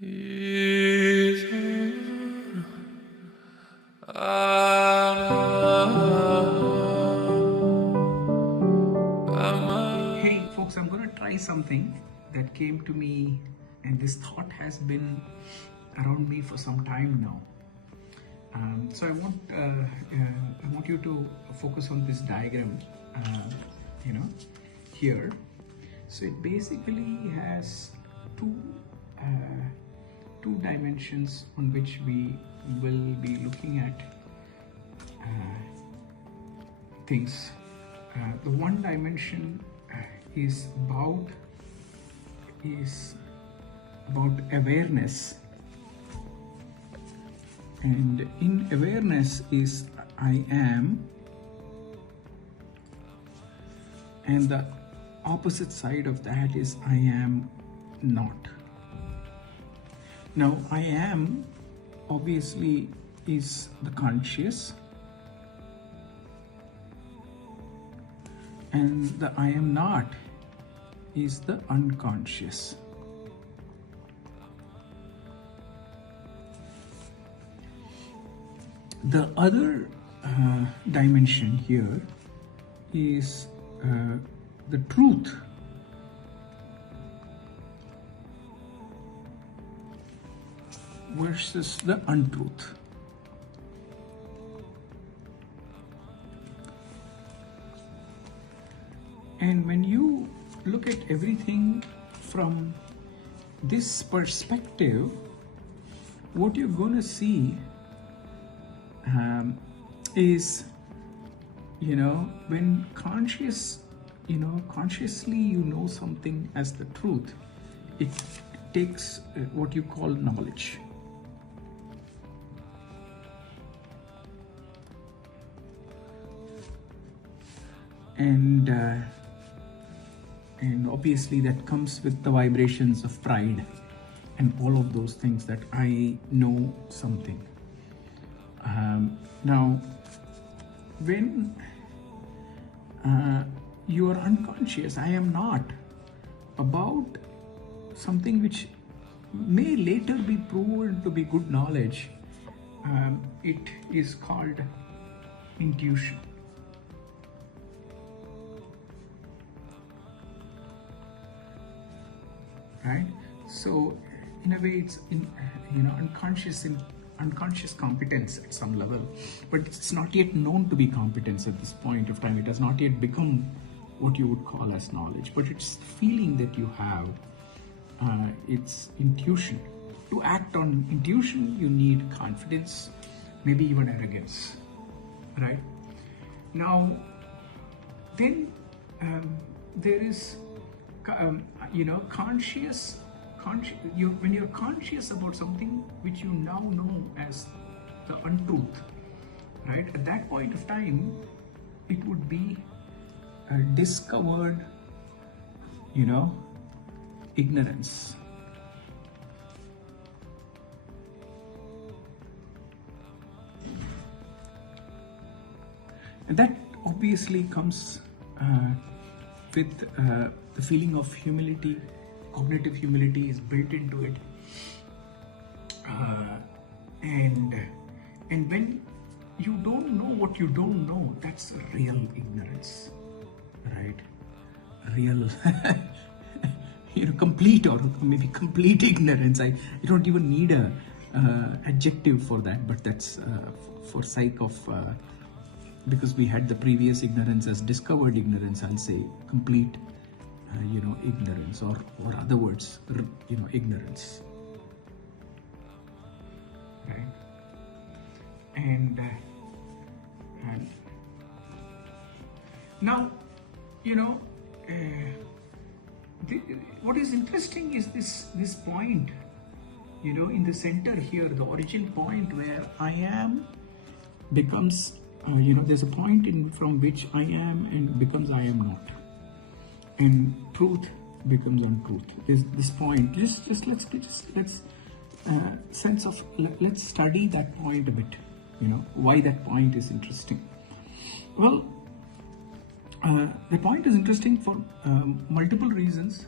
Hey folks, I'm going to try something that came to me, and this thought has been around me for some time now. So I want you to focus on this diagram, here. So it basically has two dimensions on which we will be looking at things. The one dimension is about awareness, and in awareness is I am, and the opposite side of that is I am not. Now I am obviously is the conscious, and the I am not is the unconscious. The other dimension here is the truth versus the untruth. And when you look at everything from this perspective, what you're going to see is, when consciously you know something as the truth, it takes what you call knowledge. And obviously that comes with the vibrations of pride and all of those things, that I know something. Now, when you are unconscious, I am not, about something which may later be proven to be good knowledge, it is called intuition. Right? So in a way it's unconscious competence at some level, but it's not yet known to be competence at this point of time. It has not yet become what you would call as knowledge, but it's the feeling that you have. It's intuition. To act on intuition, you need confidence, maybe even arrogance, right? Now, then there is when you're conscious about something which you now know as the untruth, right? At that point of time, it would be a discovered, ignorance. And that obviously comes with the feeling of humility. Cognitive humility is built into it, and when you don't know what you don't know, that's real ignorance, right? Real complete, or maybe complete ignorance. I don't even need a adjective for that, but that's for sake of because we had the previous ignorance as discovered ignorance, I'll say complete ignorance, or other words, ignorance, right? And now, what is interesting is this point, in the center here, the origin point where I am becomes, there's a point from which I am and becomes I am not. And truth becomes untruth. There's this point. Let's study that point a bit. Why that point is interesting. Well, the point is interesting for multiple reasons.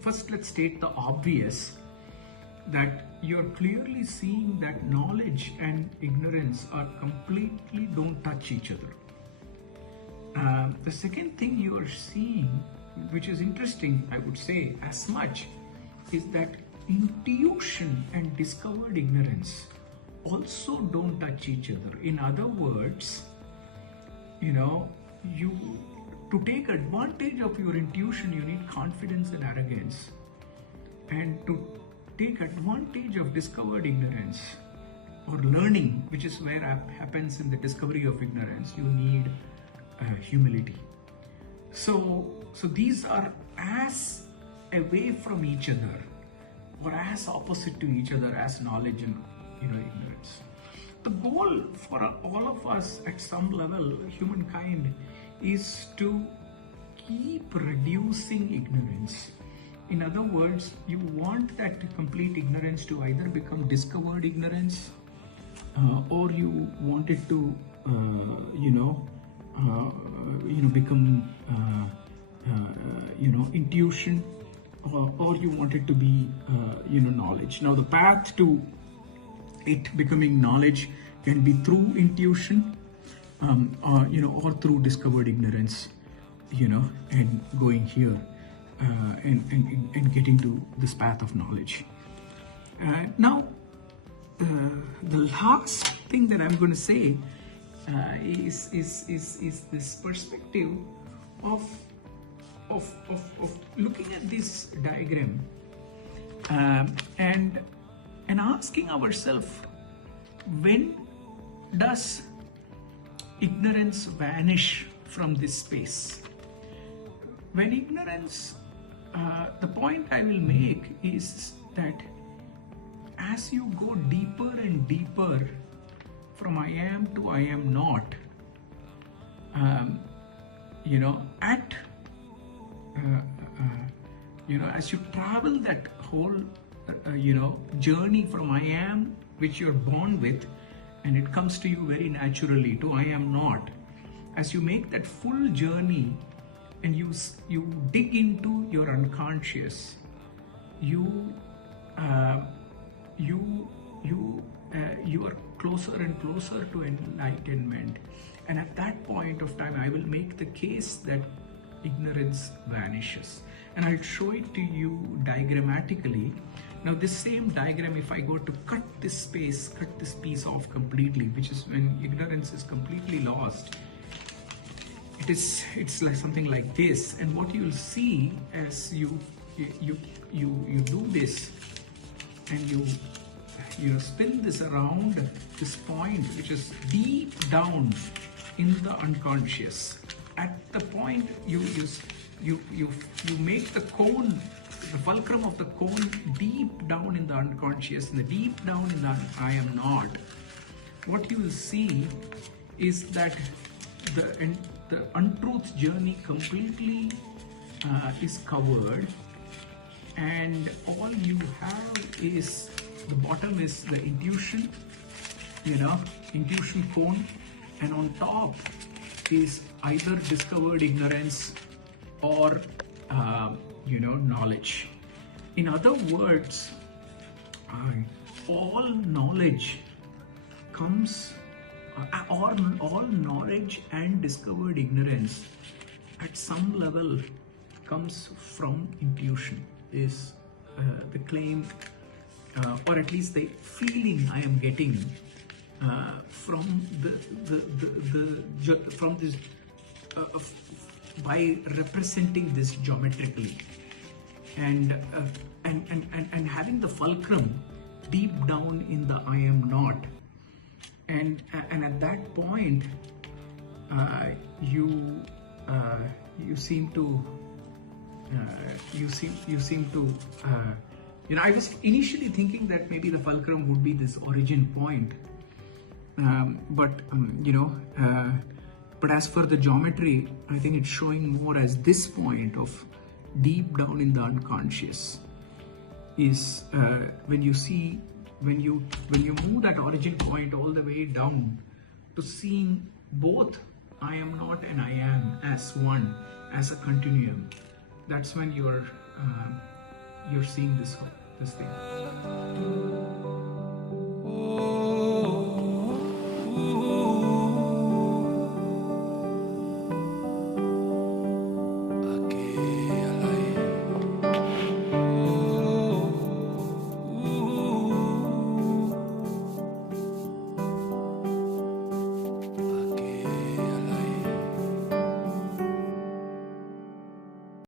First, let's state the obvious. that you're clearly seeing that knowledge and ignorance are completely don't touch each other. The second thing you are seeing, which is interesting, I would say, as much, is that intuition and discovered ignorance also don't touch each other. In other words, you to take advantage of your intuition, you need confidence and arrogance. And to take advantage of discovered ignorance or learning, which is where happens in the discovery of ignorance, you need humility. So these are as away from each other or as opposite to each other as knowledge and ignorance. The goal for all of us at some level, humankind, is to keep reducing ignorance. In other words, you want that complete ignorance to either become discovered ignorance, or you want it to, become, intuition, or you want it to be, knowledge. Now, the path to it becoming knowledge can be through intuition, or through discovered ignorance, and going here. And getting to this path of knowledge. Now, the last thing that I'm going to say is this perspective of looking at this diagram and asking ourselves, when does ignorance vanish from this space? When ignorance, the point I will make is that as you go deeper and deeper from I am to I am not, as you travel that whole, journey from I am, which you're born with, and it comes to you very naturally, to I am not. As you make that full journey, and you dig into your unconscious, you are closer and closer to enlightenment. And at that point of time, I will make the case that ignorance vanishes. And I'll show it to you diagrammatically. Now, this same diagram, if I go to cut this piece off completely, which is when ignorance is completely lost, it's like something like this. And what you'll see as you do this, and you spin this around this point, which is deep down in the unconscious. At the point you make the cone, the fulcrum of the cone, deep down in the unconscious, and the deep down in the I am not. What you will see is that the untruth journey completely is covered, and all you have is the bottom is the intuition, intuition cone, and on top is either discovered ignorance or knowledge. In other words, all knowledge comes, all knowledge and discovered ignorance at some level comes from intuition, is the claim, or at least the feeling I am getting from from this by representing this geometrically, and having the fulcrum deep down in the I am not, and at that point you seem to I was initially thinking that maybe the fulcrum would be this origin point, but as for the geometry, I think it's showing more as this point of deep down in the unconscious is when you move that origin point all the way down to seeing both I am not and I am as one, as a continuum. That's when you're seeing this thing.